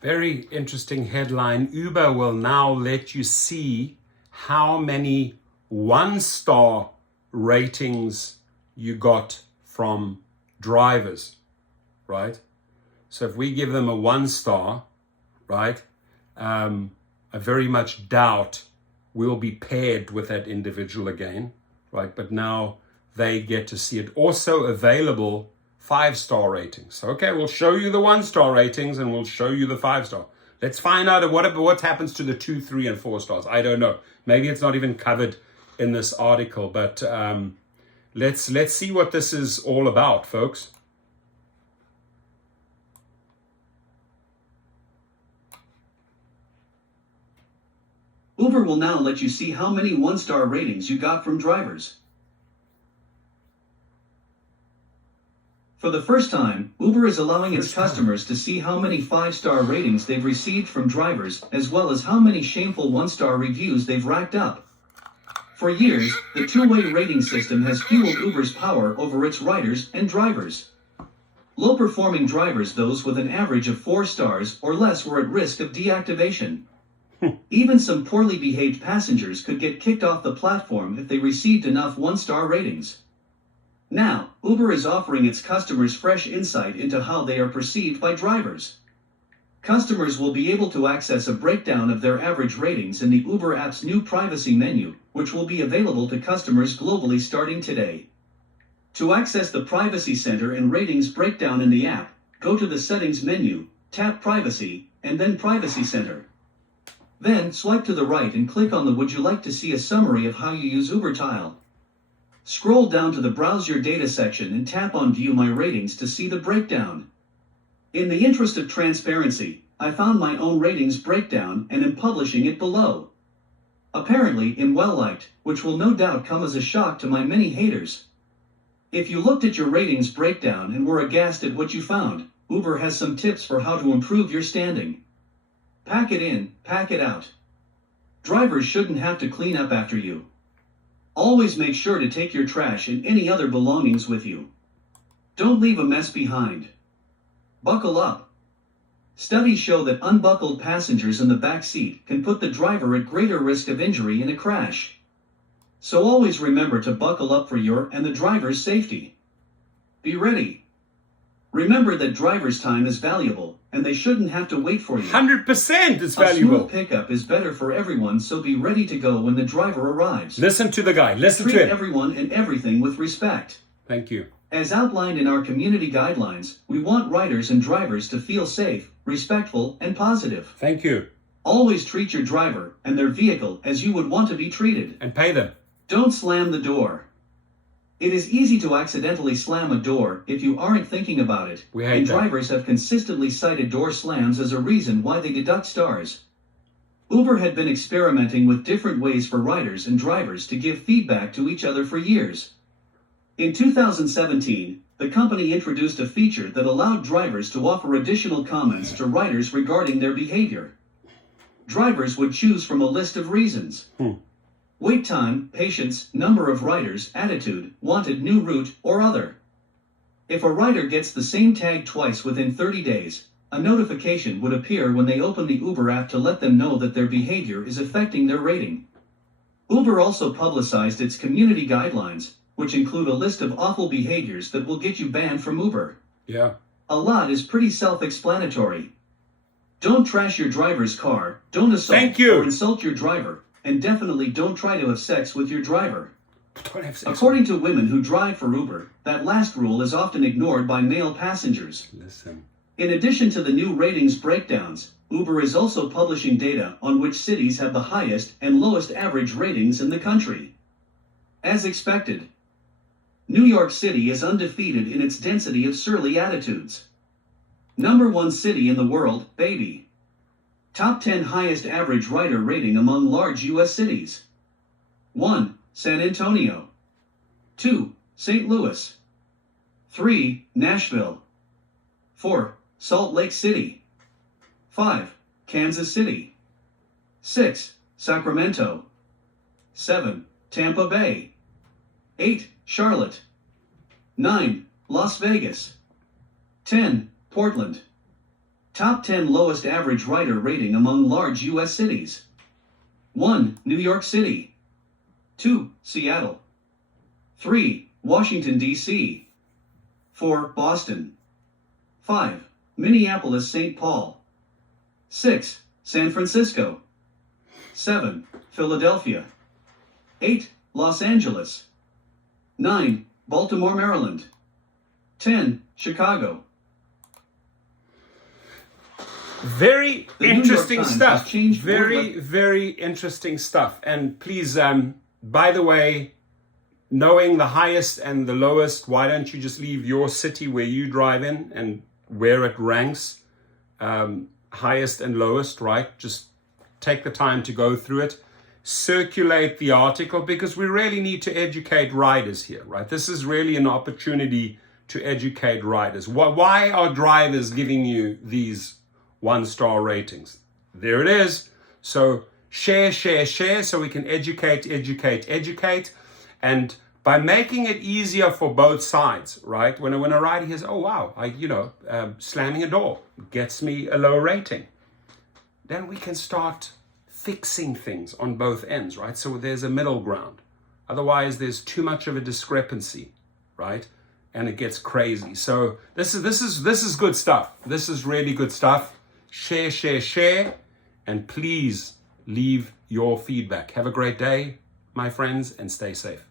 Very interesting headline. Uber will now let you see how many one-star ratings you got from drivers, right? So if we give them a 1-star, right, I very much doubt we'll be paired with that individual again, right? But now they get to see it. Also available 5-star ratings. So, okay, we'll show you the 1-star ratings and we'll show you the 5-star. Let's find out what happens to the 2, 3, and 4 stars. I don't know. Maybe it's not even covered in this article, but let's see what this is all about, folks. Uber will now let you see how many 1-star ratings you got from drivers. For the first time, Uber is allowing its customers to see how many 5-star ratings they've received from drivers, as well as how many shameful 1-star reviews they've racked up. For years, the two-way rating system has fueled Uber's power over its riders and drivers. Low-performing drivers, those with an average of 4 stars or less, were at risk of deactivation. Even some poorly behaved passengers could get kicked off the platform if they received enough 1-star ratings. Now, Uber is offering its customers fresh insight into how they are perceived by drivers. Customers will be able to access a breakdown of their average ratings in the Uber app's new privacy menu, which will be available to customers globally starting today. To access the Privacy Center and ratings breakdown in the app, go to the Settings menu, tap Privacy, and then Privacy Center. Then, swipe to the right and click on the Would you like to see a summary of how you use Uber tile. Scroll down to the Browse Your Data section and tap on View My Ratings to see the breakdown. In the interest of transparency, I found my own ratings breakdown and am publishing it below. Apparently in well-liked, which will no doubt come as a shock to my many haters. If you looked at your ratings breakdown and were aghast at what you found, Uber has some tips for how to improve your standing. Pack it in, pack it out. Drivers shouldn't have to clean up after you. Always make sure to take your trash and any other belongings with you. Don't leave a mess behind. Buckle up. Studies show that unbuckled passengers in the back seat can put the driver at greater risk of injury in a crash. So always remember to buckle up for your and the driver's safety. Be ready. Remember that driver's time is valuable, and they shouldn't have to wait for you. 100% is valuable. A smooth pickup is better for everyone, so be ready to go when the driver arrives. Listen to the guy. Listen to him. Treat everyone and everything with respect. Thank you. As outlined in our community guidelines, we want riders and drivers to feel safe, respectful, and positive. Thank you. Always treat your driver and their vehicle as you would want to be treated. And pay them. Don't slam the door. It is easy to accidentally slam a door if you aren't thinking about it, and drivers have consistently cited door slams as a reason why they deduct stars. Uber had been experimenting with different ways for riders and drivers to give feedback to each other for years. In 2017, the company introduced a feature that allowed drivers to offer additional comments to riders regarding their behavior. Drivers would choose from a list of reasons. Wait time, patience, number of riders, attitude, wanted new route, or other. If a rider gets the same tag twice within 30 days, a notification would appear when they open the Uber app to let them know that their behavior is affecting their rating. Uber also publicized its community guidelines, which include a list of awful behaviors that will get you banned from Uber. Yeah. A lot is pretty self-explanatory. Don't trash your driver's car, don't assault or insult your driver, and definitely don't try to have sex with your driver. According to women who drive for Uber, that last rule is often ignored by male passengers. Listen. In addition to the new ratings breakdowns, Uber is also publishing data on which cities have the highest and lowest average ratings in the country. As expected, New York City is undefeated in its density of surly attitudes. Number 1 city in the world, baby. Top 10 highest average rider rating among large U.S. cities. 1. San Antonio. 2. St. Louis. 3. Nashville. 4. Salt Lake City. 5. Kansas City. 6. Sacramento. 7. Tampa Bay. 8. Charlotte. 9. Las Vegas. 10. Portland. Top 10 lowest average rider rating among large U.S. cities. 1. New York City. 2. Seattle. 3. Washington, D.C. 4. Boston. 5. Minneapolis, St. Paul. 6. San Francisco. 7. Philadelphia. 8. Los Angeles. 9. Baltimore, Maryland. 10. Chicago. Very The New York interesting Times stuff. has changed Very interesting stuff. And please, by the way, knowing the highest and the lowest, why don't you just leave your city where you drive in and where it ranks, highest and lowest, right? Just take the time to go through it. Circulate the article, because we really need to educate riders here, right? This is really an opportunity to educate riders. Why are drivers giving you these 1-star ratings? There it is. So share so we can educate. And by making it easier for both sides, right? When a rider hears, oh wow, slamming a door gets me a low rating, then we can start fixing things on both ends, right? So there's a middle ground. Otherwise, there's too much of a discrepancy, right? And it gets crazy. So this is good stuff. This is really good stuff. Share, and please leave your feedback. Have a great day, my friends, and stay safe.